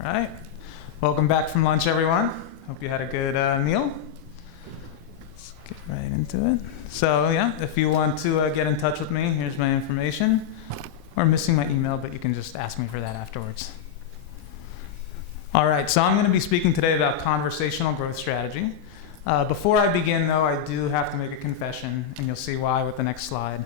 All right. Welcome back from lunch, everyone. Hope you had a good meal. Let's get right into it. So, yeah, if you want to get in touch with me, here's my information. Or missing my email, but you can just ask me for that afterwards. All right, so I'm going to be speaking today about conversational growth strategy. Before I begin, though, I do have to make a confession, and you'll see why with the next slide.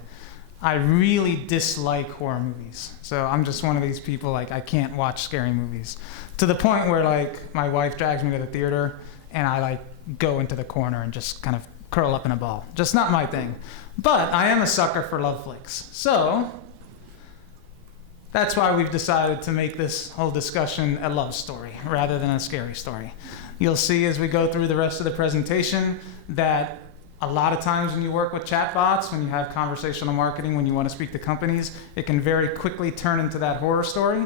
I really dislike horror movies. So I'm just one of these people, like, I can't watch scary movies. To the point where, like, my wife drags me to the theater, and I, like, go into the corner and just kind of curl up in a ball. Just not my thing. But I am a sucker for love flicks. So that's why we've decided to make this whole discussion a love story rather than a scary story. You'll see as we go through the rest of the presentation that a lot of times when you work with chatbots, when you have conversational marketing, when you want to speak to companies, it can very quickly turn into that horror story.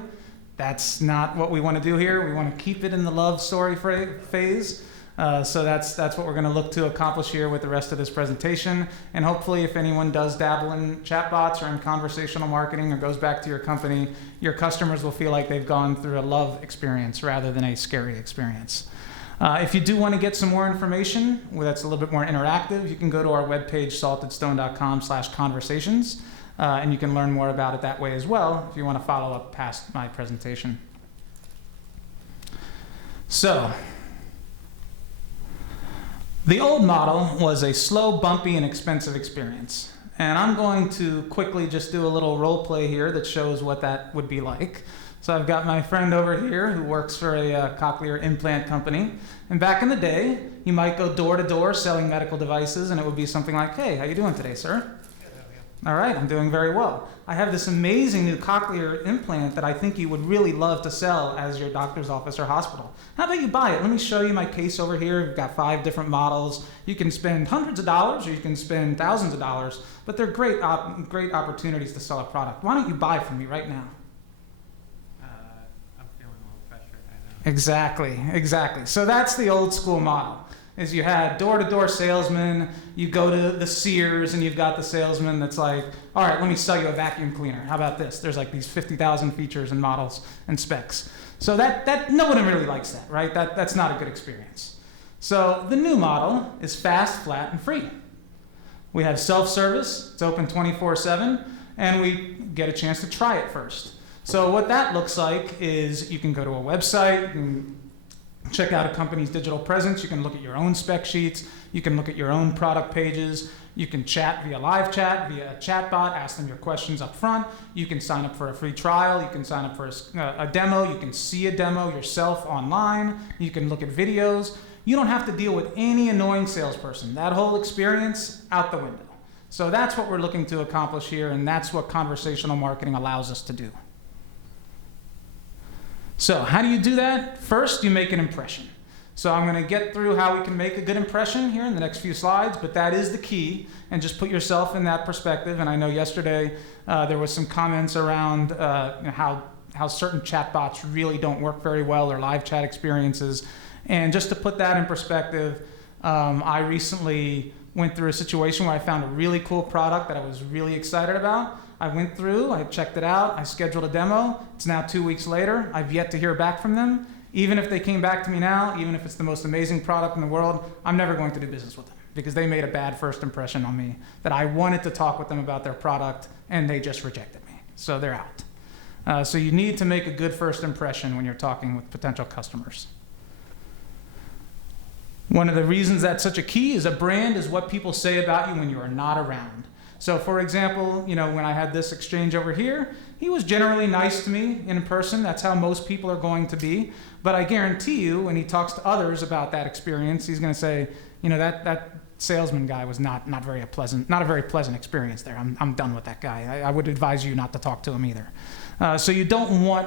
That's not what we want to do here. We want to keep it in the love story phase. So that's what we're going to look to accomplish here with the rest of this presentation. And hopefully if anyone does dabble in chatbots or in conversational marketing or goes back to your company, your customers will feel like they've gone through a love experience rather than a scary experience. If you do want to get some more information that's a little bit more interactive, you can go to our webpage, saltedstone.com/conversations, and you can learn more about it that way as well if you want to follow up past my presentation. So, the old model was a slow, bumpy, and expensive experience. And I'm going to quickly just do a little role play here that shows what that would be like. So I've got my friend over here who works for a cochlear implant company. And back in the day, you might go door to door selling medical devices, and it would be something like, "Hey, how you doing today, sir?" "All right, I'm doing very well. I have this amazing new cochlear implant that I think you would really love to sell as your doctor's office or hospital. How about you buy it? Let me show you my case over here. We've got 5 different models. You can spend hundreds of dollars or you can spend thousands of dollars, but they're great opportunities to sell a product. Why don't you buy from me right now?" I'm feeling a little pressure right now. Exactly. So that's the old school model. Is you had door-to-door salesmen, you go to the Sears and you've got the salesman that's like, "All right, let me sell you a vacuum cleaner. How about this? There's like these 50,000 features and models and specs." So that no one really likes that, right? That's not a good experience. So the new model is fast, flat, and free. We have self-service, it's open 24/7, and we get a chance to try it first. So what that looks like is you can go to a website, you can check out a company's digital presence, you can look at your own spec sheets, you can look at your own product pages, you can chat via live chat, via a chatbot, ask them your questions up front, you can sign up for a free trial, you can sign up for a demo, you can see a demo yourself online, you can look at videos. You don't have to deal with any annoying salesperson. That whole experience, out the window. So that's what we're looking to accomplish here, and that's what conversational marketing allows us to do. So how do you do that? First, you make an impression. So I'm going to get through how we can make a good impression here in the next few slides, but that is the key, and just put yourself in that perspective. And I know yesterday there was some comments around how certain chatbots really don't work very well, or live chat experiences. And just to put that in perspective, I recently went through a situation where I found a really cool product that I was really excited about. I went through, I checked it out, I scheduled a demo. It's now 2 weeks later. I've yet to hear back from them. Even if they came back to me now, even if it's the most amazing product in the world, I'm never going to do business with them because they made a bad first impression on me, that I wanted to talk with them about their product and they just rejected me. So they're out. So you need to make a good first impression when you're talking with potential customers. One of the reasons that's such a key is a brand is what people say about you when you are not around. So for example, when I had this exchange over here, he was generally nice to me in person. That's how most people are going to be. But I guarantee you, when he talks to others about that experience, he's going to say, that salesman guy was not a very pleasant experience there. I'm done with that guy. I would advise you not to talk to him either. So you don't want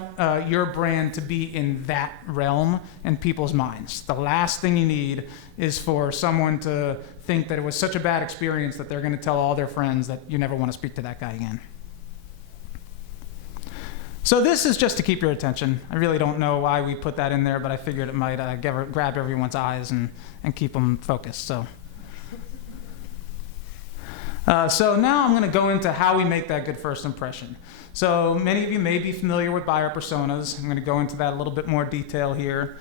your brand to be in that realm in people's minds. The last thing you need is for someone to think that it was such a bad experience that they're going to tell all their friends that you never want to speak to that guy again. So this is just to keep your attention. I really don't know why we put that in there, but I figured it might grab everyone's eyes and keep them focused. So So now I'm going to go into how we make that good first impression. So many of you may be familiar with buyer personas. I'm going to go into that a little bit more detail here.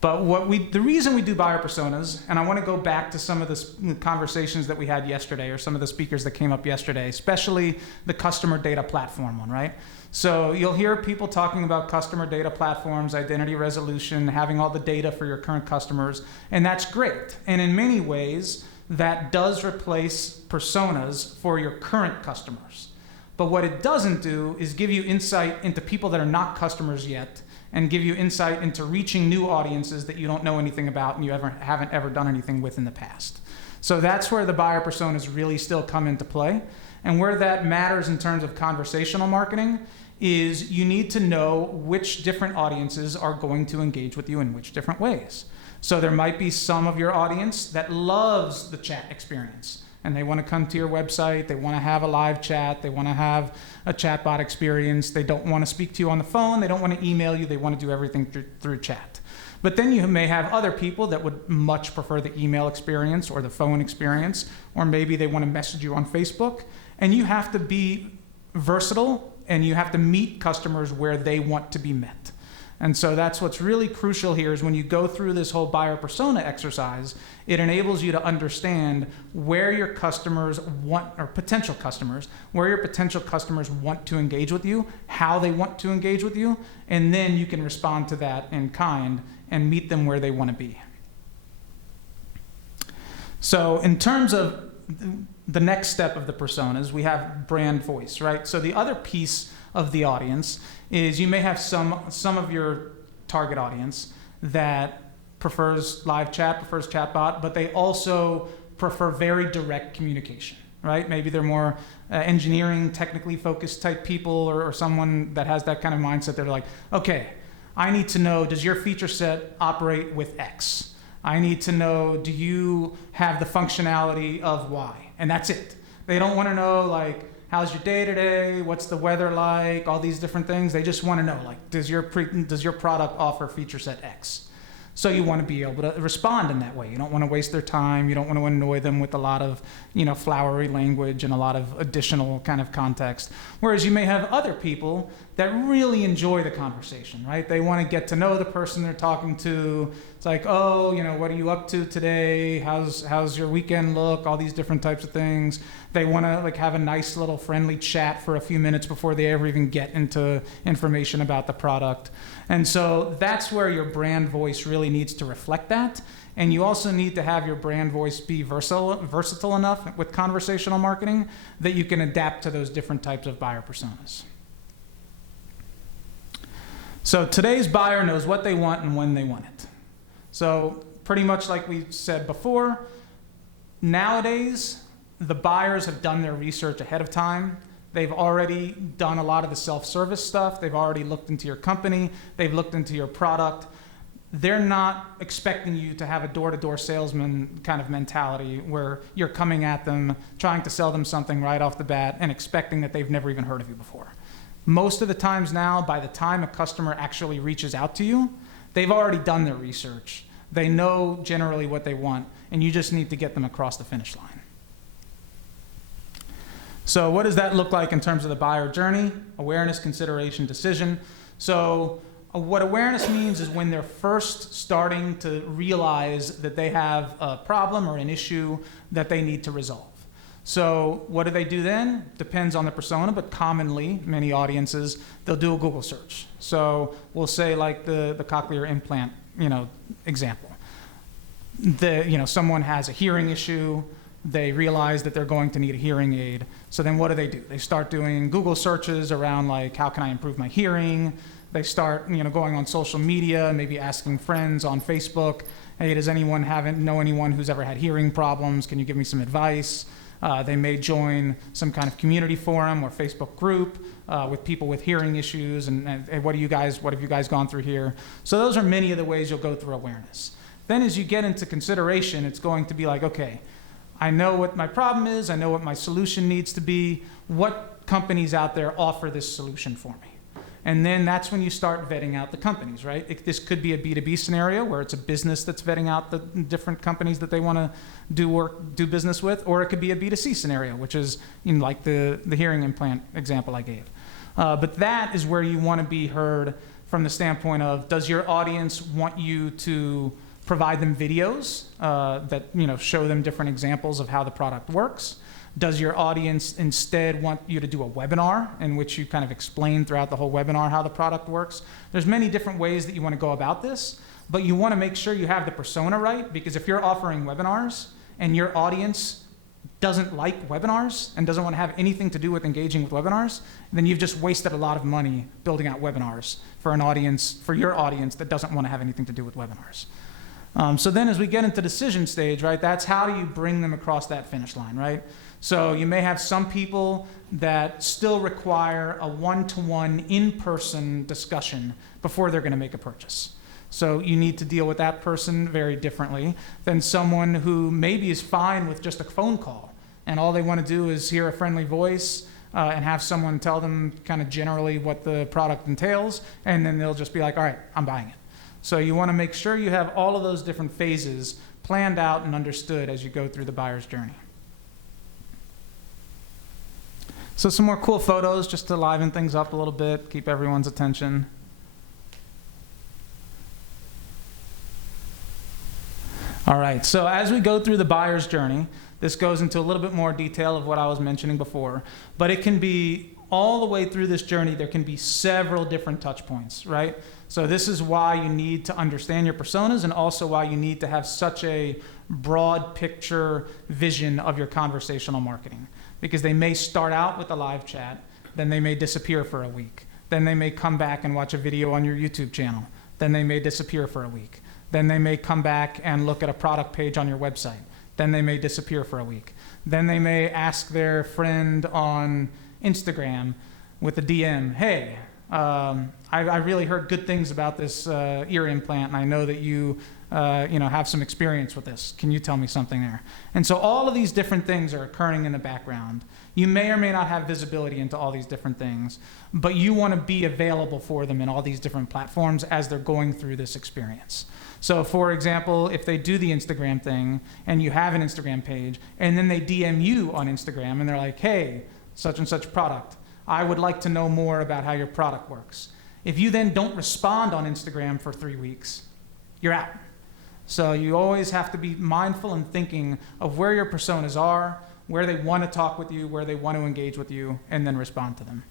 But the reason we do buyer personas, and I want to go back to some of the conversations that we had yesterday, or some of the speakers that came up yesterday, especially the customer data platform one, right? So you'll hear people talking about customer data platforms, identity resolution, having all the data for your current customers, and that's great. And in many ways, that does replace personas for your current customers. But what it doesn't do is give you insight into people that are not customers yet, and give you insight into reaching new audiences that you don't know anything about and you haven't ever done anything with in the past. So that's where the buyer personas really still come into play. And where that matters in terms of conversational marketing is you need to know which different audiences are going to engage with you in which different ways. So there might be some of your audience that loves the chat experience, and they want to come to your website, they want to have a live chat, they want to have a chatbot experience, they don't want to speak to you on the phone, they don't want to email you, they want to do everything through chat. But then you may have other people that would much prefer the email experience or the phone experience, or maybe they want to message you on Facebook, and you have to be versatile and you have to meet customers where they want to be met. And so that's what's really crucial here is when you go through this whole buyer persona exercise, it enables you to understand where your customers want, or potential customers, where your potential customers want to engage with you, how they want to engage with you, and then you can respond to that in kind and meet them where they want to be. So in terms of the next step of the personas, we have brand voice, right? So the other piece of the audience is you may have some of your target audience that prefers live chat, prefers chatbot, but they also prefer very direct communication, right? Maybe they're more engineering, technically focused type people, or someone that has that kind of mindset. They're like, okay, I need to know, does your feature set operate with X? I need to know, do you have the functionality of Y? And that's it. They don't want to know, like, how's your day today? What's the weather like? All these different things. They just want to know, like, does your product offer feature set X? So you want to be able to respond in that way. You don't want to waste their time. You don't want to annoy them with a lot of, flowery language and a lot of additional kind of context. Whereas you may have other people that really enjoy the conversation, right? They want to get to know the person they're talking to. It's like, oh, what are you up to today? How's your weekend look? All these different types of things. They want to have a nice little friendly chat for a few minutes before they ever even get into information about the product. And so that's where your brand voice really needs to reflect that. And you also need to have your brand voice be versatile enough with conversational marketing that you can adapt to those different types of buyer personas. So today's buyer knows what they want and when they want it. So pretty much like we said before, nowadays the buyers have done their research ahead of time. They've already done a lot of the self-service stuff. They've already looked into your company. They've looked into your product. They're not expecting you to have a door-to-door salesman kind of mentality where you're coming at them, trying to sell them something right off the bat and expecting that they've never even heard of you before. Most of the times now, by the time a customer actually reaches out to you, they've already done their research. They know generally what they want, and you just need to get them across the finish line. So what does that look like in terms of the buyer journey? Awareness, consideration, decision. So what awareness means is when they're first starting to realize that they have a problem or an issue that they need to resolve. So what do they do then? Depends on the persona, but commonly, many audiences, they'll do a Google search. So we'll say like the cochlear implant, example. Someone has a hearing issue. They realize that they're going to need a hearing aid. So then what do? They start doing Google searches around like, how can I improve my hearing? They start, going on social media, maybe asking friends on Facebook, hey, does anyone know anyone who's ever had hearing problems? Can you give me some advice? They may join some kind of community forum or Facebook group with people with hearing issues, and what have you guys gone through here? So those are many of the ways you'll go through awareness. Then as you get into consideration, it's going to be like, okay, I know what my problem is, I know what my solution needs to be, what companies out there offer this solution for me? And then that's when you start vetting out the companies, right? This could be a B2B scenario where it's a business that's vetting out the different companies that they want to do business with, or it could be a B2C scenario, which is like the hearing implant example I gave. But that is where you want to be heard from the standpoint of, does your audience want you to provide them videos that show them different examples of how the product works? Does your audience instead want you to do a webinar in which you kind of explain throughout the whole webinar how the product works? There's many different ways that you want to go about this, but you want to make sure you have the persona right, because if you're offering webinars and your audience doesn't like webinars and doesn't want to have anything to do with engaging with webinars, then you've just wasted a lot of money building out webinars for your audience that doesn't want to have anything to do with webinars. So then as we get into decision stage, right, that's how do you bring them across that finish line, right? So you may have some people that still require a one-to-one in-person discussion before they're going to make a purchase. So you need to deal with that person very differently than someone who maybe is fine with just a phone call and all they want to do is hear a friendly voice and have someone tell them kind of generally what the product entails, and then they'll just be like, all right, I'm buying it. So you want to make sure you have all of those different phases planned out and understood as you go through the buyer's journey. So some more cool photos just to liven things up a little bit, keep everyone's attention. All right, so as we go through the buyer's journey, this goes into a little bit more detail of what I was mentioning before, but it can be all the way through this journey, there can be several different touch points, right? So this is why you need to understand your personas, and also why you need to have such a broad picture vision of your conversational marketing. Because they may start out with a live chat, then they may disappear for a week. Then they may come back and watch a video on your YouTube channel. Then they may disappear for a week. Then they may come back and look at a product page on your website. Then they may disappear for a week. Then they may ask their friend on Instagram with a DM, hey, I really heard good things about this ear implant, and I know that you have some experience with this. Can you tell me something there? And so all of these different things are occurring in the background. You may or may not have visibility into all these different things, but you want to be available for them in all these different platforms as they're going through this experience. So for example, if they do the Instagram thing and you have an Instagram page and then they DM you on Instagram and they're like, hey, such and such product, I would like to know more about how your product works. If you then don't respond on Instagram for 3 weeks, you're out. So you always have to be mindful and thinking of where your personas are, where they want to talk with you, where they want to engage with you, and then respond to them.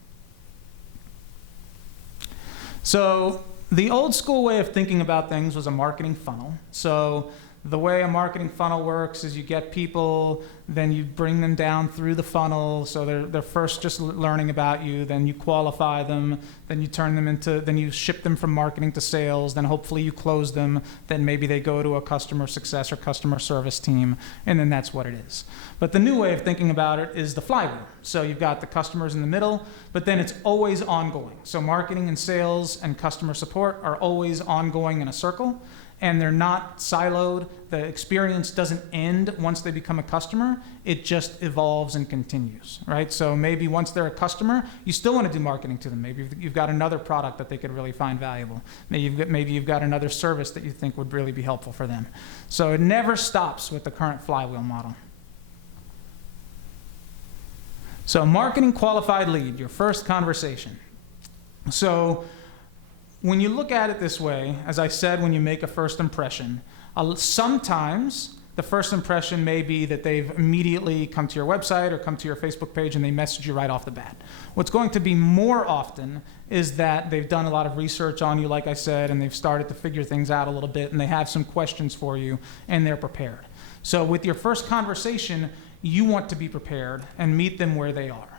So the old school way of thinking about things was a marketing funnel. So the way a marketing funnel works is you get people, then you bring them down through the funnel. So they're first just learning about you, then you qualify them, then you turn them into, then you ship them from marketing to sales, then hopefully you close them, then maybe they go to a customer success or customer service team, and then that's what it is. But the new way of thinking about it is the flywheel. So you've got the customers in the middle, but then it's always ongoing. So marketing and sales and customer support are always ongoing in a circle, and they're not siloed. The experience doesn't end once they become a customer. It just evolves and continues, right? So maybe once they're a customer, you still want to do marketing to them. Maybe you've got another product that they could really find valuable. Maybe you've got another service that you think would really be helpful for them. So it never stops with the current flywheel model. So marketing qualified lead, your first conversation. So when you look at it this way, as I said, when you make a first impression, sometimes the first impression may be that they've immediately come to your website or come to your Facebook page and they message you right off the bat. What's going to be more often is that they've done a lot of research on you, like I said, and they've started to figure things out a little bit, and they have some questions for you, and they're prepared. So with your first conversation, you want to be prepared and meet them where they are.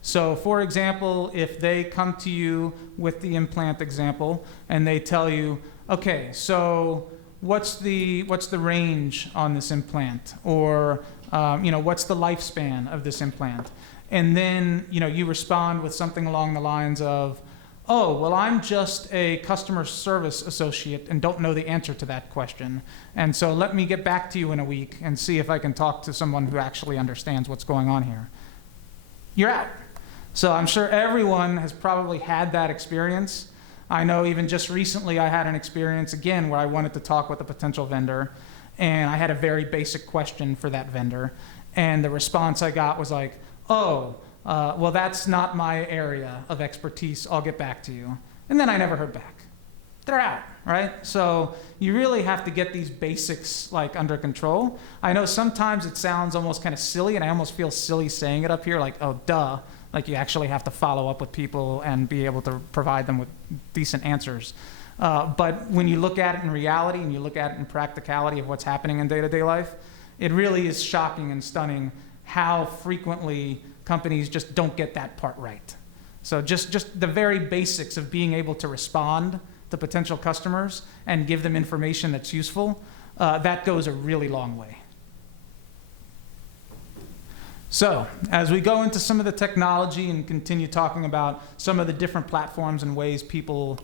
So for example, if they come to you with the implant example and they tell you, okay, so what's the range on this implant? Or what's the lifespan of this implant? And then you respond with something along the lines of, oh, well, I'm just a customer service associate and don't know the answer to that question. And so let me get back to you in a week and see if I can talk to someone who actually understands what's going on here. You're out. So I'm sure everyone has probably had that experience. I know even just recently I had an experience again where I wanted to talk with a potential vendor, and I had a very basic question for that vendor, and the response I got was like, oh, well, that's not my area of expertise, I'll get back to you. And then I never heard back. They're out, right? So you really have to get these basics like under control. I know sometimes it sounds almost kind of silly, and I almost feel silly saying it up here, like, oh, duh. Like you actually have to follow up with people and be able to provide them with decent answers. But when you look at it in reality and you look at it in practicality of what's happening in day-to-day life, it really is shocking and stunning how frequently companies just don't get that part right. So just the very basics of being able to respond to potential customers and give them information that's useful, that goes a really long way. So as we go into some of the technology and continue talking about some of the different platforms and ways people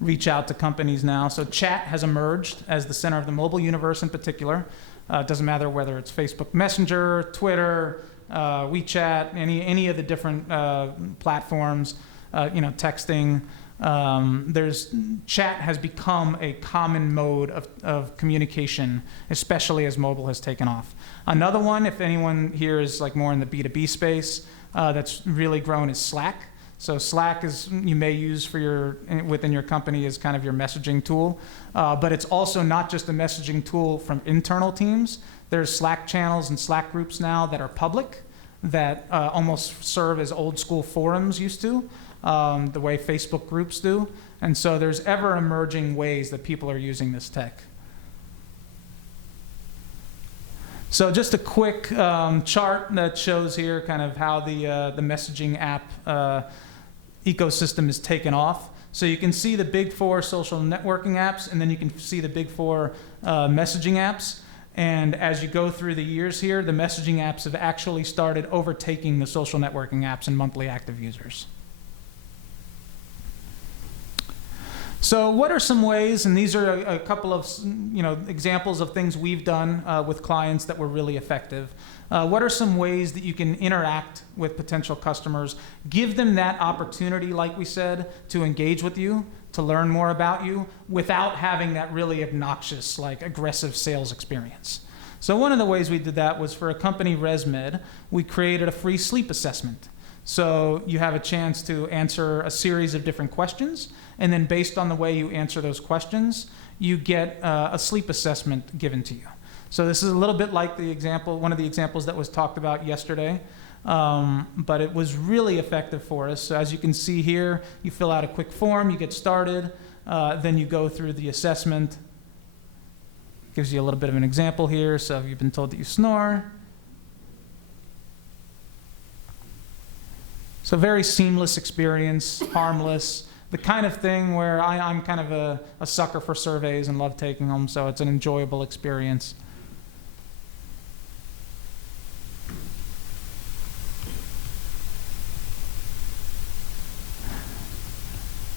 reach out to companies now. So chat has emerged as the center of the mobile universe in particular. It doesn't matter whether it's Facebook Messenger, Twitter, WeChat, any of the different platforms, texting. Chat has become a common mode of communication, especially as mobile has taken off. Another one, if anyone here is like more in the B2B space, that's really grown is Slack. So Slack is you may use within your company as kind of your messaging tool, but it's also not just a messaging tool from internal teams. There's Slack channels and Slack groups now that are public that almost serve as old school forums used to. The way Facebook groups do. And so there's ever emerging ways that people are using this tech. So just a quick chart that shows here kind of how the messaging app ecosystem is taken off. So you can see the big four social networking apps, and then you can see the big four messaging apps. And as you go through the years here, the messaging apps have actually started overtaking the social networking apps in monthly active users. So what are some ways, and these are a couple of examples of things we've done with clients that were really effective. What are some ways that you can interact with potential customers, give them that opportunity, like we said, to engage with you, to learn more about you, without having that really obnoxious, like aggressive sales experience? So one of the ways we did that was for a company, ResMed, we created a free sleep assessment. So you have a chance to answer a series of different questions, and then based on the way you answer those questions, you get a sleep assessment given to you. So this is a little bit like one of the examples that was talked about yesterday, but it was really effective for us. So as you can see here, you fill out a quick form, you get started, then you go through the assessment. Gives you a little bit of an example here. So if you've been told that you snore. So very seamless experience, harmless, the kind of thing where I'm kind of a sucker for surveys and love taking them, so it's an enjoyable experience.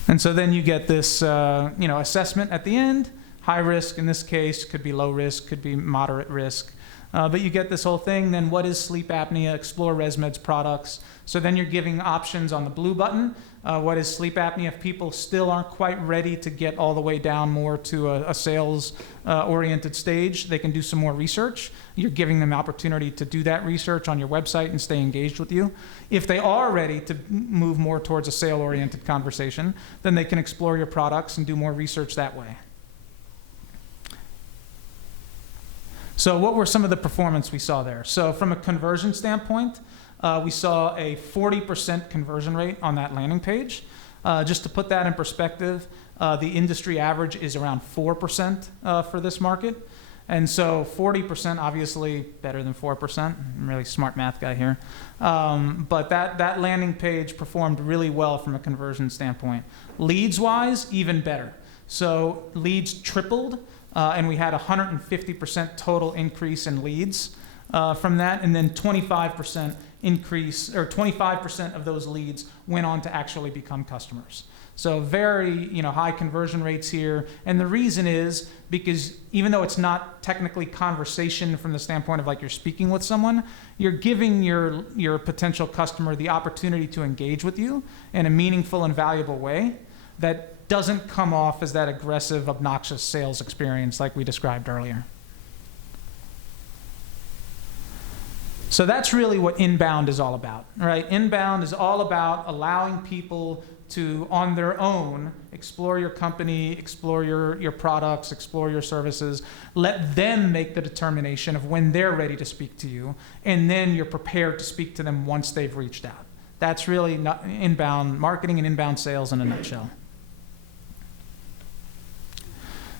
And so then you get this assessment at the end. High risk in this case, could be low risk, could be moderate risk. But you get this whole thing. Then what is sleep apnea? Explore ResMed's products. So then you're giving options on the blue button. What is sleep apnea? If people still aren't quite ready to get all the way down more to a sales-oriented stage, they can do some more research. You're giving them opportunity to do that research on your website and stay engaged with you. If they are ready to move more towards a sale-oriented conversation, then they can explore your products and do more research that way. So what were some of the performance we saw there? So from a conversion standpoint, we saw a 40% conversion rate on that landing page. Just to put that in perspective, the industry average is around 4% for this market. And so 40% obviously better than 4%. I'm a really smart math guy here. But that landing page performed really well from a conversion standpoint. Leads-wise, even better. So leads tripled. And we had 150% total increase in leads from that, and then 25% increase, or 25% of those leads went on to actually become customers. So very, high conversion rates here. And the reason is because even though it's not technically conversation from the standpoint of like you're speaking with someone, you're giving your potential customer the opportunity to engage with you in a meaningful and valuable way that doesn't come off as that aggressive, obnoxious sales experience like we described earlier. So that's really what inbound is all about, right? Inbound is all about allowing people to, on their own, explore your company, explore your products, explore your services. Let them make the determination of when they're ready to speak to you, and then you're prepared to speak to them once they've reached out. That's really inbound marketing and inbound sales in a nutshell.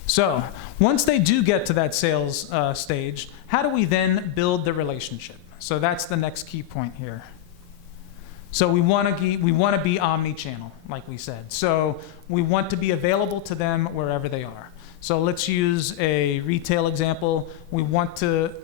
So once they do get to that sales stage, how do we then build the relationship? So that's the next key point here. So we want to be omni-channel, like we said. So we want to be available to them wherever they are. So let's use a retail example. We want to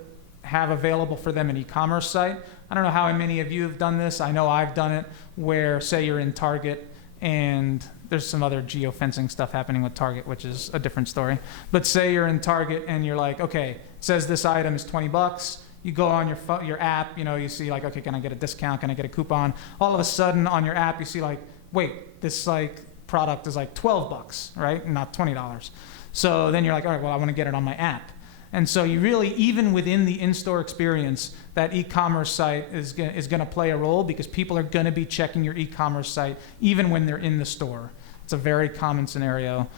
have available for them an e-commerce site. I don't know how many of you have done this. I know I've done it where, say you're in Target, and there's some other geofencing stuff happening with Target, which is a different story. But say you're in Target and you're like, okay, it says this item is 20 bucks. You go on your app, you see like, okay, can I get a discount? Can I get a coupon? All of a sudden on your app, you see like, wait, this like product is like 12 bucks, right? Not $20. So then you're like, all right, well, I want to get it on my app. And so you really, even within the in-store experience, that e-commerce site is going to play a role because people are going to be checking your e-commerce site even when they're in the store. It's a very common scenario.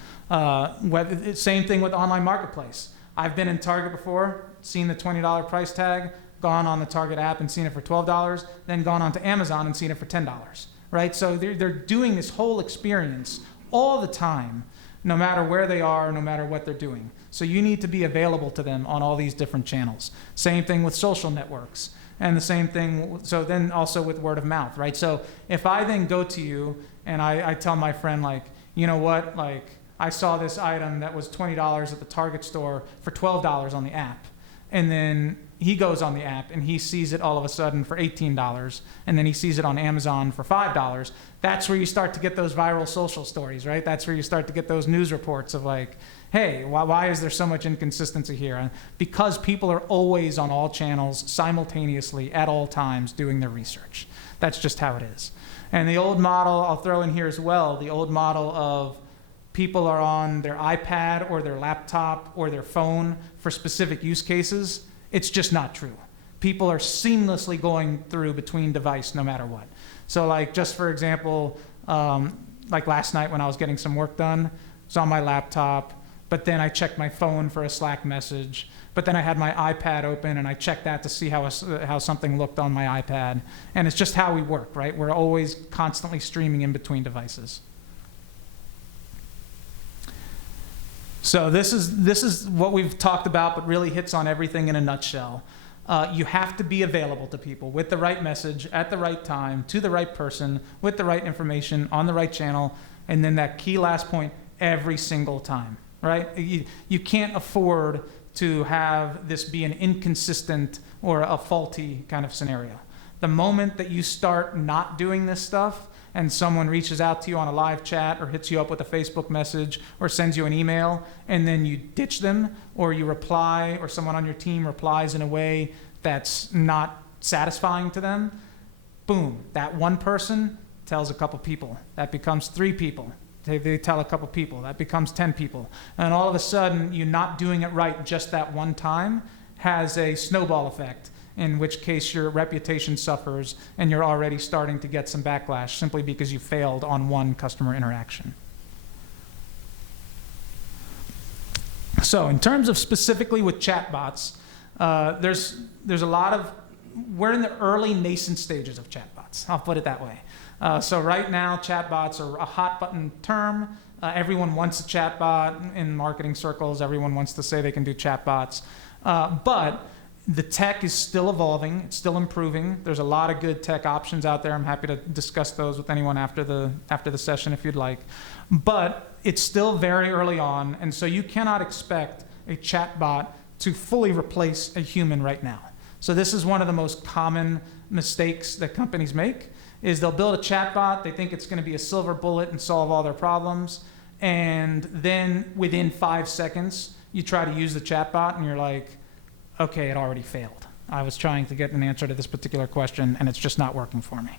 Same thing with online marketplace. I've been in Target before, seen the $20 price tag, gone on the Target app and seen it for $12, then gone on to Amazon and seen it for $10, right? So they're doing this whole experience all the time, no matter where they are, no matter what they're doing. So you need to be available to them on all these different channels. Same thing with social networks. And the same thing, so then also with word of mouth, right? So if I then go to you and I tell my friend, like, you know what, like, I saw this item that was $20 at the Target store for $12 on the app. And then he goes on the app and he sees it all of a sudden for $18. And then he sees it on Amazon for $5. That's where you start to get those viral social stories, right? That's where you start to get those news reports of like, hey, why is there so much inconsistency here? Because people are always on all channels simultaneously at all times doing their research. That's just how it is. And the old model, I'll throw in here as well, the old model of people are on their iPad or their laptop or their phone for specific use cases, it's just not true. People are seamlessly going through between device no matter what. So like just for example, like last night when I was getting some work done, it's on my laptop, but then I checked my phone for a Slack message, but then I had my iPad open and I checked that to see how something looked on my iPad. And it's just how we work, right? We're always constantly streaming in between devices. So this is what we've talked about, but really hits on everything in a nutshell. You have to be available to people with the right message at the right time, to the right person, with the right information, on the right channel, and then that key last point, every single time, right? You can't afford to have this be an inconsistent or a faulty kind of scenario. The moment that you start not doing this stuff, and someone reaches out to you on a live chat or hits you up with a Facebook message or sends you an email, and then you ditch them or you reply or someone on your team replies in a way that's not satisfying to them, boom, that one person tells a couple people. That becomes 3 people. They tell a couple people. That becomes 10 people. And all of a sudden, you not doing it right just that one time has a snowball effect, in which case your reputation suffers and you're already starting to get some backlash simply because you failed on one customer interaction. So in terms of specifically with chatbots, there's a lot of, we're in the early nascent stages of chatbots, I'll put it that way. So right now, chatbots are a hot button term. Everyone wants a chatbot in marketing circles. Everyone wants to say they can do chatbots. But the tech is still evolving. It's still improving. There's a lot of good tech options out there. I'm happy to discuss those with anyone after the session if you'd like. But it's still very early on, and so you cannot expect a chatbot to fully replace a human right now. So this is one of the most common mistakes that companies make, is they'll build a chatbot. They think it's going to be a silver bullet and solve all their problems. And then within 5 seconds, you try to use the chatbot and you're like, okay, it already failed. I was trying to get an answer to this particular question and it's just not working for me.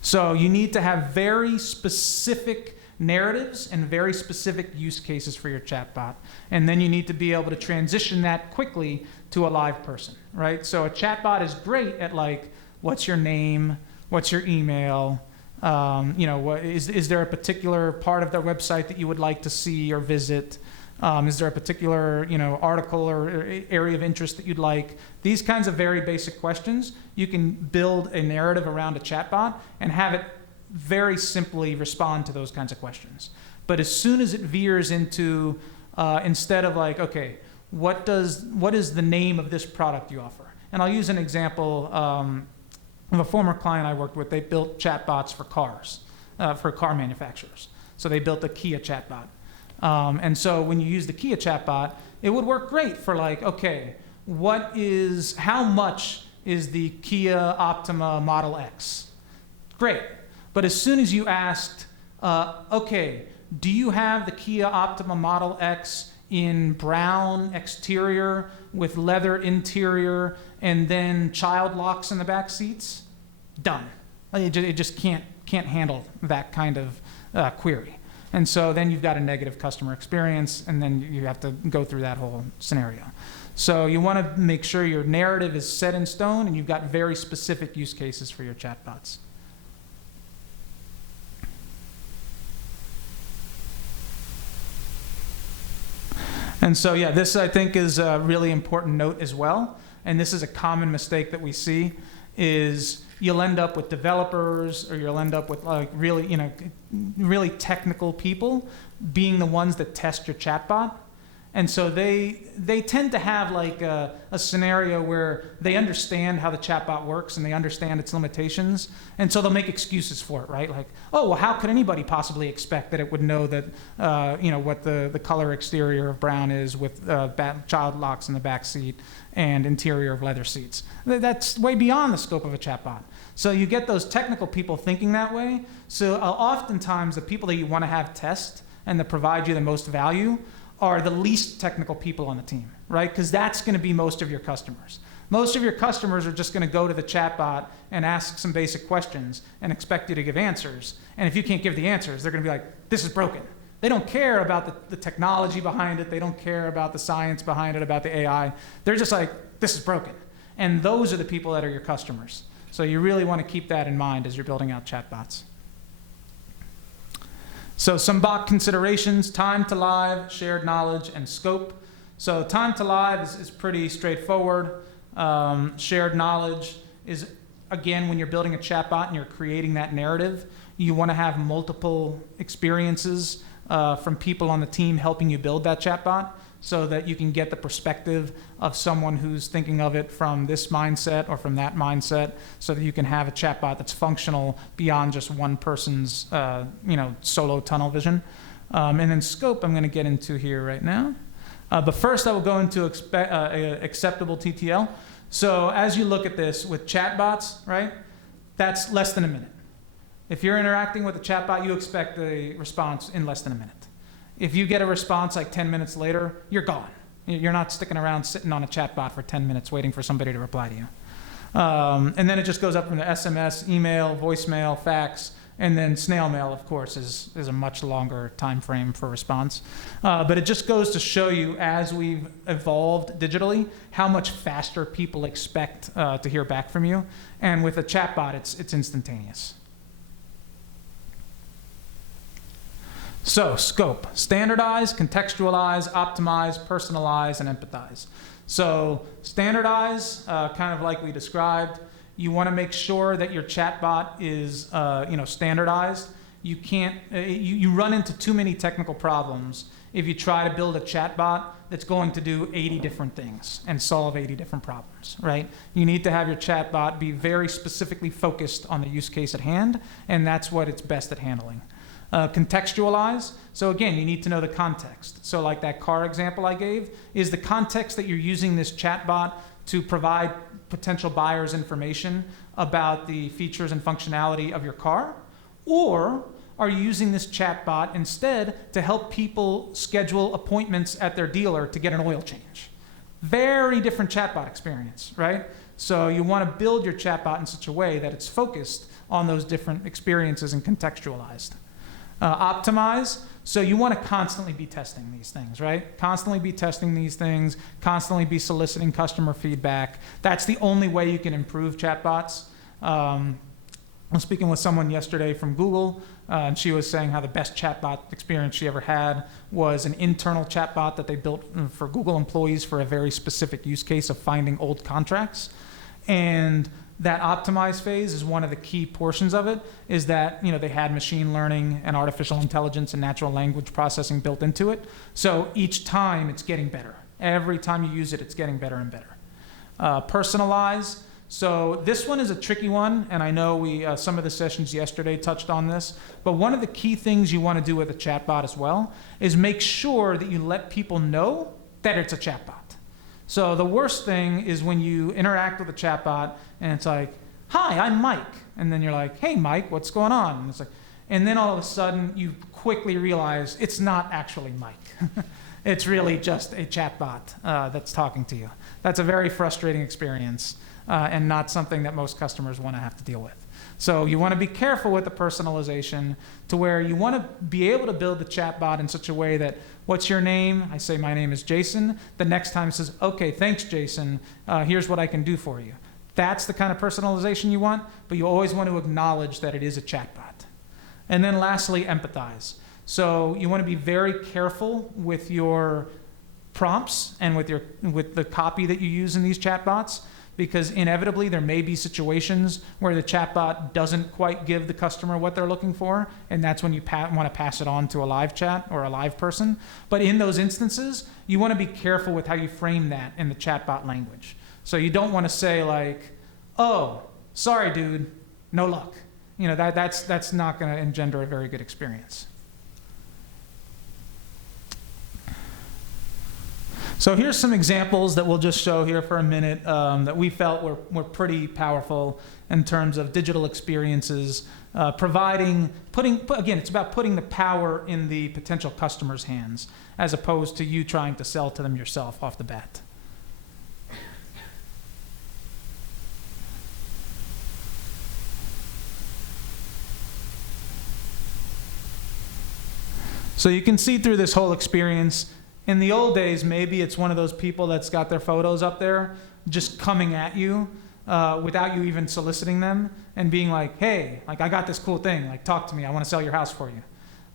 So you need to have very specific narratives and very specific use cases for your chatbot. And then you need to be able to transition that quickly to a live person, right? So a chatbot is great at like, what's your name? What's your email? Is there a particular part of their website that you would like to see or visit? Is there a particular, article or area of interest that you'd like? These kinds of very basic questions, you can build a narrative around a chatbot and have it very simply respond to those kinds of questions. But as soon as it veers into, instead of like, okay, what is the name of this product you offer? And I'll use an example of a former client I worked with. They built chatbots for cars, for car manufacturers. So they built a Kia chatbot. And so when you use the Kia chatbot, it would work great for like, okay, how much is the Kia Optima Model X? Great. But as soon as you asked, okay, do you have the Kia Optima Model X in brown exterior with leather interior and then child locks in the back seats? Done. It just can't handle that kind of query. And so then you've got a negative customer experience, and then you have to go through that whole scenario. So you want to make sure your narrative is set in stone and you've got very specific use cases for your chatbots. And so, yeah, this I think is a really important note as well. And this is a common mistake that we see is you'll end up with developers or you'll end up with like really technical people being the ones that test your chatbot. And so they tend to have like a scenario where they understand how the chatbot works and they understand its limitations. And so they'll make excuses for it, right? Like, oh, well, how could anybody possibly expect that it would know that, what the color exterior of brown is with child locks in the back seat and interior of leather seats? That's way beyond the scope of a chatbot. So you get those technical people thinking that way. So oftentimes the people that you want to have test and that provide you the most value are the least technical people on the team, right? Because that's going to be most of your customers. Most of your customers are just going to go to the chatbot and ask some basic questions and expect you to give answers. And if you can't give the answers, they're going to be like, this is broken. They don't care about the technology behind it. They don't care about the science behind it, about the AI. They're just like, this is broken. And those are the people that are your customers. So you really want to keep that in mind as you're building out chatbots. So some bot considerations: time to live, shared knowledge, and scope. So time to live is pretty straightforward. Shared knowledge is, again, when you're building a chatbot and you're creating that narrative, you want to have multiple experiences from people on the team helping you build that chatbot so that you can get the perspective of someone who's thinking of it from this mindset or from that mindset, so that you can have a chatbot that's functional beyond just one person's solo tunnel vision. And then scope I'm going to get into here right now. But first I will go into acceptable TTL. So as you look at this with chatbots, right, that's less than a minute. If you're interacting with a chatbot, you expect a response in less than a minute. If you get a response like 10 minutes later, you're gone. You're not sticking around sitting on a chatbot for 10 minutes waiting for somebody to reply to you. And then it just goes up from the SMS, email, voicemail, fax, and then snail mail, of course, is a much longer time frame for response. But it just goes to show you, as we've evolved digitally, how much faster people expect to hear back from you. And with a chatbot, it's instantaneous. So scope: standardize, contextualize, optimize, personalize, and empathize. So standardize, kind of like we described. You want to make sure that your chatbot is standardized. You can't. You run into too many technical problems if you try to build a chatbot that's going to do 80 different things and solve 80 different problems, right? You need to have your chatbot be very specifically focused on the use case at hand, and that's what it's best at handling. Contextualize. So again, you need to know the context. So like that car example I gave, is the context that you're using this chatbot to provide potential buyers information about the features and functionality of your car? Or are you using this chatbot instead to help people schedule appointments at their dealer to get an oil change? Very different chatbot experience, right? So you want to build your chatbot in such a way that it's focused on those different experiences and contextualized. Optimize, so you want to constantly be testing these things, right? Constantly be testing these things, constantly be soliciting customer feedback. That's the only way you can improve chatbots. I was speaking with someone yesterday from Google, and she was saying how the best chatbot experience she ever had was an internal chatbot that they built for Google employees for a very specific use case of finding old contracts. And that optimize phase is one of the key portions of it, is that they had machine learning and artificial intelligence and natural language processing built into it. So each time it's getting better. Every time you use it, it's getting better and better. Personalize. So this one is a tricky one, and I know some of the sessions yesterday touched on this, but one of the key things you want to do with a chatbot as well is make sure that you let people know that it's a chatbot. So the worst thing is when you interact with a chatbot and it's like, "Hi, I'm Mike," and then you're like, "Hey Mike, what's going on?" And it's like, and then all of a sudden you quickly realize it's not actually Mike. It's really just a chatbot that's talking to you. That's a very frustrating experience. And not something that most customers want to have to deal with. So you want to be careful with the personalization to where you want to be able to build the chatbot in such a way that, "What's your name?" I say, "My name is Jason." The next time it says, "Okay, thanks, Jason. Here's what I can do for you." That's the kind of personalization you want, but you always want to acknowledge that it is a chatbot. And then lastly, empathize. So you want to be very careful with your prompts and with the copy that you use in these chatbots, because inevitably there may be situations where the chatbot doesn't quite give the customer what they're looking for, and that's when you want to pass it on to a live chat or a live person. But in those instances, you want to be careful with how you frame that in the chatbot language. So you don't want to say like, "Oh, sorry dude, no luck." That's not going to engender a very good experience. So here's some examples that we'll just show here for a minute that we felt were pretty powerful in terms of digital experiences, again, it's about putting the power in the potential customer's hands as opposed to you trying to sell to them yourself off the bat. So you can see through this whole experience. In the old days, maybe it's one of those people that's got their photos up there just coming at you without you even soliciting them and being like, "Hey, like I got this cool thing, like talk to me, I want to sell your house for you."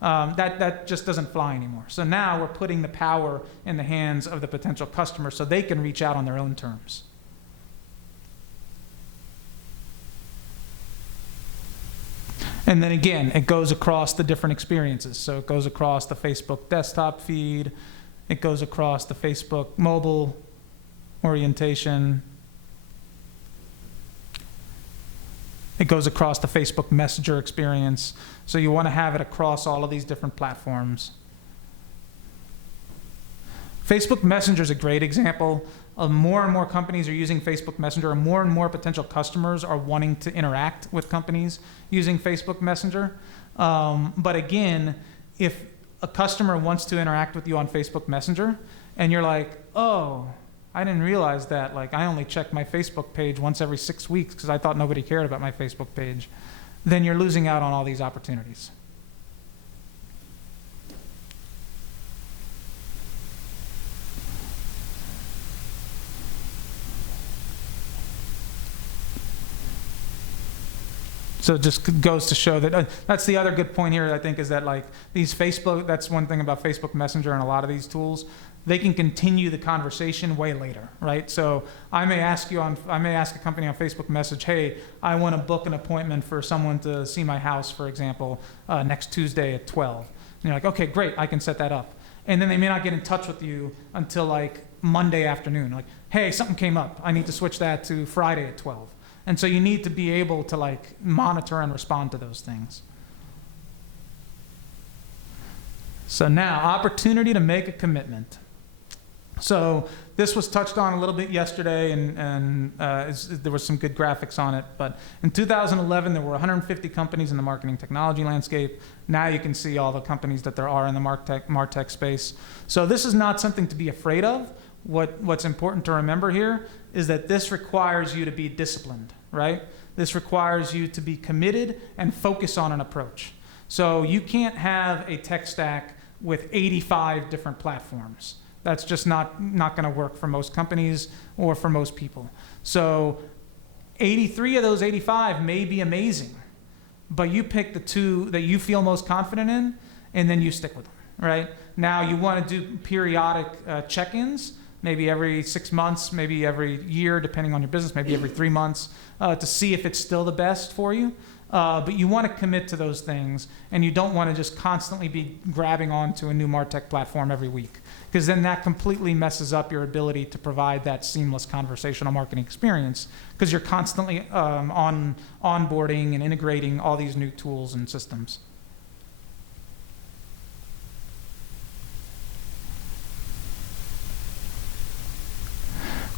That just doesn't fly anymore. So now we're putting the power in the hands of the potential customer so they can reach out on their own terms. And then again, it goes across the different experiences. So it goes across the Facebook desktop feed, it goes across the Facebook mobile orientation. It goes across the Facebook Messenger experience. So you want to have it across all of these different platforms. Facebook Messenger is a great example. More and more companies are using Facebook Messenger, and more potential customers are wanting to interact with companies using Facebook Messenger. But again, if a customer wants to interact with you on Facebook Messenger, and you're like, "Oh, I didn't realize that. Like, I only check my Facebook page once every 6 weeks because I thought nobody cared about my Facebook page," then you're losing out on all these opportunities. So it just goes to show that that's the other good point here, I think, is that like these Facebook, that's one thing about Facebook Messenger and a lot of these tools, they can continue the conversation way later, right? So I may ask a company on Facebook Message, "Hey, I want to book an appointment for someone to see my house, for example, next Tuesday at 12. And you're like, "Okay, great, I can set that up." And then they may not get in touch with you until like Monday afternoon. Like, "Hey, something came up. I need to switch that to Friday at 12. And so you need to be able to like monitor and respond to those things. So now, opportunity to make a commitment. So this was touched on a little bit yesterday, and there was some good graphics on it. But in 2011, there were 150 companies in the marketing technology landscape. Now you can see all the companies that there are in the MarTech space. So this is not something to be afraid of. What's important to remember here is that this requires you to be disciplined, right? This requires you to be committed and focus on an approach. So you can't have a tech stack with 85 different platforms. That's just not going to work for most companies or for most people. So 83 of those 85 may be amazing, but you pick the 2 that you feel most confident in, and then you stick with them, right? Now you want to do periodic check-ins, maybe every 6 months, maybe every year, depending on your business, maybe every 3 months, to see if it's still the best for you. But you want to commit to those things, and you don't want to just constantly be grabbing onto a new MarTech platform every week, because then that completely messes up your ability to provide that seamless conversational marketing experience, because you're constantly onboarding and integrating all these new tools and systems.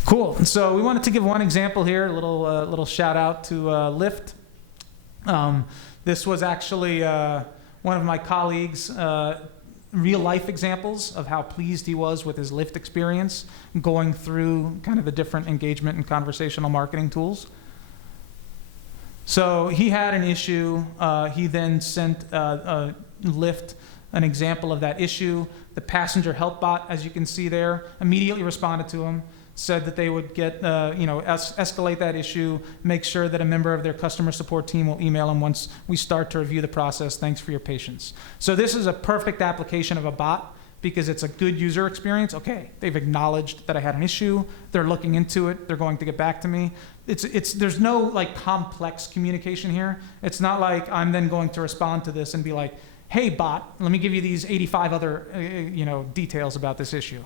Cool. So we wanted to give one example here, a little shout out to Lyft. This was actually one of my colleagues' real life examples of how pleased he was with his Lyft experience going through kind of the different engagement and conversational marketing tools. So he had an issue. He then sent Lyft an example of that issue. The passenger help bot, as you can see there, immediately responded to him, said that they would get, escalate that issue, make sure that a member of their customer support team will email them once we start to review the process. Thanks for your patience. So this is a perfect application of a bot because it's a good user experience. Okay, they've acknowledged that I had an issue. They're looking into it. They're going to get back to me. There's no like complex communication here. It's not like I'm then going to respond to this and be like, hey bot, let me give you these 85 other details about this issue.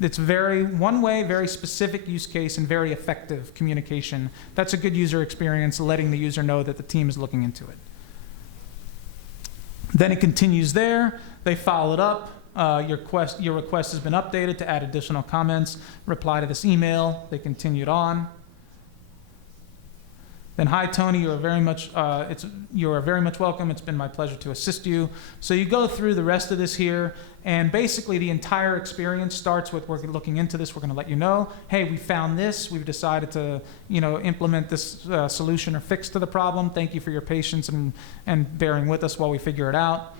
It's very one way, very specific use case, and very effective communication. That's a good user experience, letting the user know that the team is looking into it. Then it continues there. They followed up. Your request has been updated to add additional comments. Reply to this email. They continued on. Then, hi Tony, you are very much welcome. It's been my pleasure to assist you. So you go through the rest of this here, and basically the entire experience starts with, we're looking into this. We're going to let you know, hey, we found this. We've decided to, implement this solution or fix to the problem. Thank you for your patience and bearing with us while we figure it out.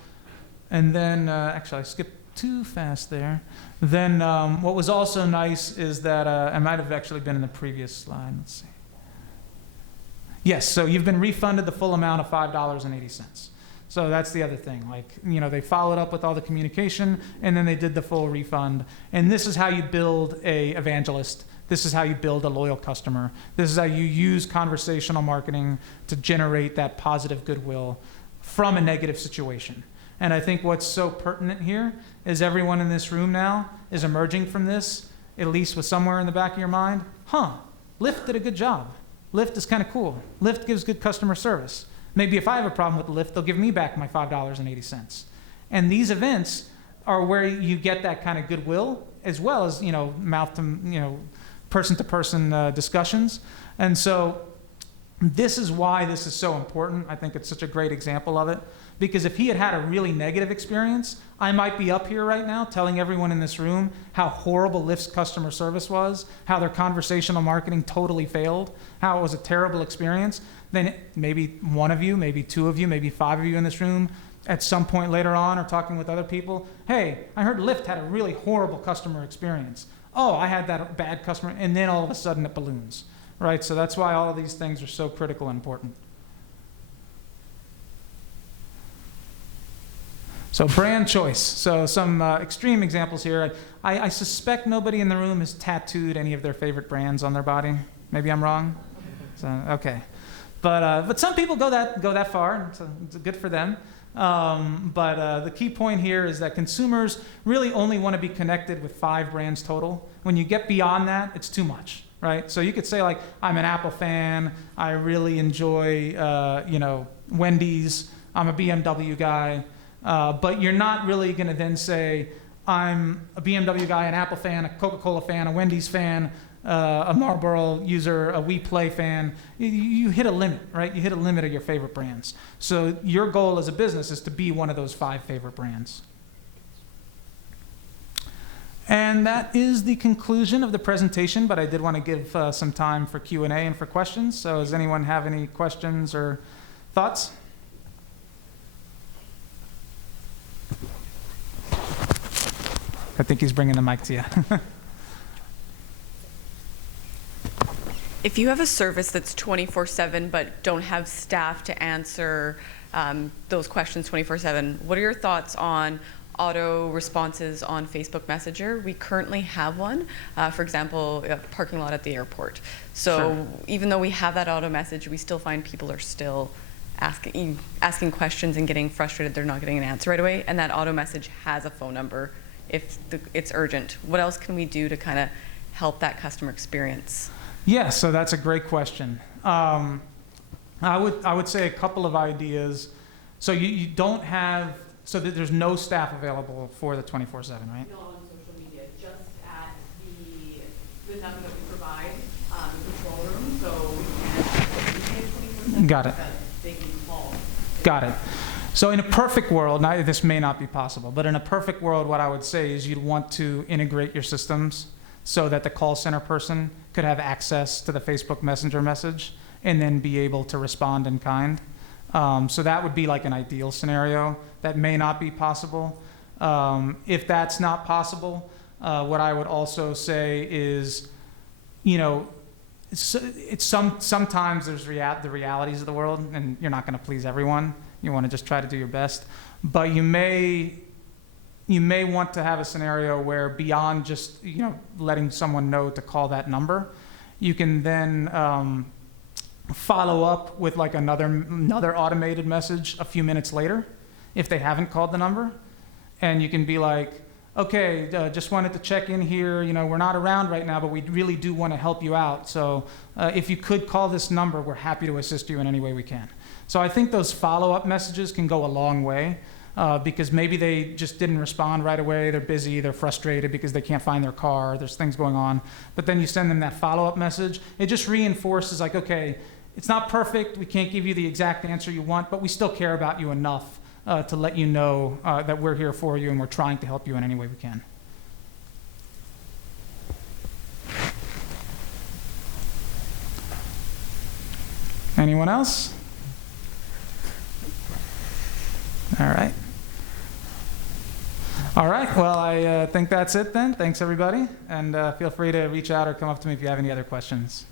And then, actually, I skipped too fast there. Then, what was also nice is that I might have actually been in the previous slide. Let's see. Yes, so you've been refunded the full amount of $5.80. So that's the other thing. They followed up with all the communication, and then they did the full refund. And this is how you build a evangelist. This is how you build a loyal customer. This is how you use conversational marketing to generate that positive goodwill from a negative situation. And I think what's so pertinent here is everyone in this room now is emerging from this, at least with somewhere in the back of your mind, Lyft did a good job. Lyft is kind of cool. Lyft gives good customer service. Maybe if I have a problem with Lyft, they'll give me back my $5.80. And these events are where you get that kind of goodwill, as well as mouth to person-to-person discussions. And so this is why this is so important. I think it's such a great example of it. Because if he had had a really negative experience, I might be up here right now telling everyone in this room how horrible Lyft's customer service was, how their conversational marketing totally failed, how it was a terrible experience. Then maybe one of you, maybe two of you, maybe five of you in this room at some point later on are talking with other people. Hey, I heard Lyft had a really horrible customer experience. Oh, I had that bad customer, and then all of a sudden it balloons, right? So that's why all of these things are so critical and important. So brand choice. So some extreme examples here. I suspect nobody in the room has tattooed any of their favorite brands on their body. Maybe I'm wrong? So, okay. But some people go that far, so it's good for them. But the key point here is that consumers really only want to be connected with 5 brands total. When you get beyond that, it's too much, right? So you could say like, I'm an Apple fan. I really enjoy, Wendy's. I'm a BMW guy. But you're not really going to then say, I'm a BMW guy, an Apple fan, a Coca-Cola fan, a Wendy's fan, a Marlboro user, a WePlay fan. You hit a limit, right? You hit a limit of your favorite brands. So your goal as a business is to be one of those 5 favorite brands. And that is the conclusion of the presentation, but I did want to give some time for Q&A and for questions. So does anyone have any questions or thoughts? I think he's bringing the mic to you. If you have a service that's 24/7 but don't have staff to answer those questions 24/7, what are your thoughts on auto responses on Facebook Messenger? We currently have one, for example, a parking lot at the airport. So Sure. even though we have that auto message, we still find people are still asking questions and getting frustrated they're not getting an answer right away. And that auto message has a phone number if it's urgent. What else can we do to kind of help that customer experience? Yeah, so that's a great question. I would say a couple of ideas. So you don't have, so that there's no staff available for the 24/7, right? Not on social media, just at the number that we provide, the control room, so we can Got it. they can call. Got it. So in a perfect world, now this may not be possible, but in a perfect world, what I would say is you'd want to integrate your systems so that the call center person could have access to the Facebook Messenger message and then be able to respond in kind. So that would be like an ideal scenario. That may not be possible. If that's not possible, what I would also say is, you know, sometimes there's the realities of the world, and you're not going to please everyone. You want to just try to do your best, but you may want to have a scenario where beyond just letting someone know to call that number, you can then follow up with like another automated message a few minutes later if they haven't called the number, and you can be like, okay, just wanted to check in here. We're not around right now, but we really do want to help you out. So if you could call this number, we're happy to assist you in any way we can. So I think those follow-up messages can go a long way because maybe they just didn't respond right away. They're busy, they're frustrated because they can't find their car, there's things going on. But then you send them that follow-up message. It just reinforces like, okay, it's not perfect, we can't give you the exact answer you want, but we still care about you enough to let you know that we're here for you and we're trying to help you in any way we can. Anyone else? All right. All right, well, I think that's it then. Thanks, everybody. And feel free to reach out or come up to me if you have any other questions.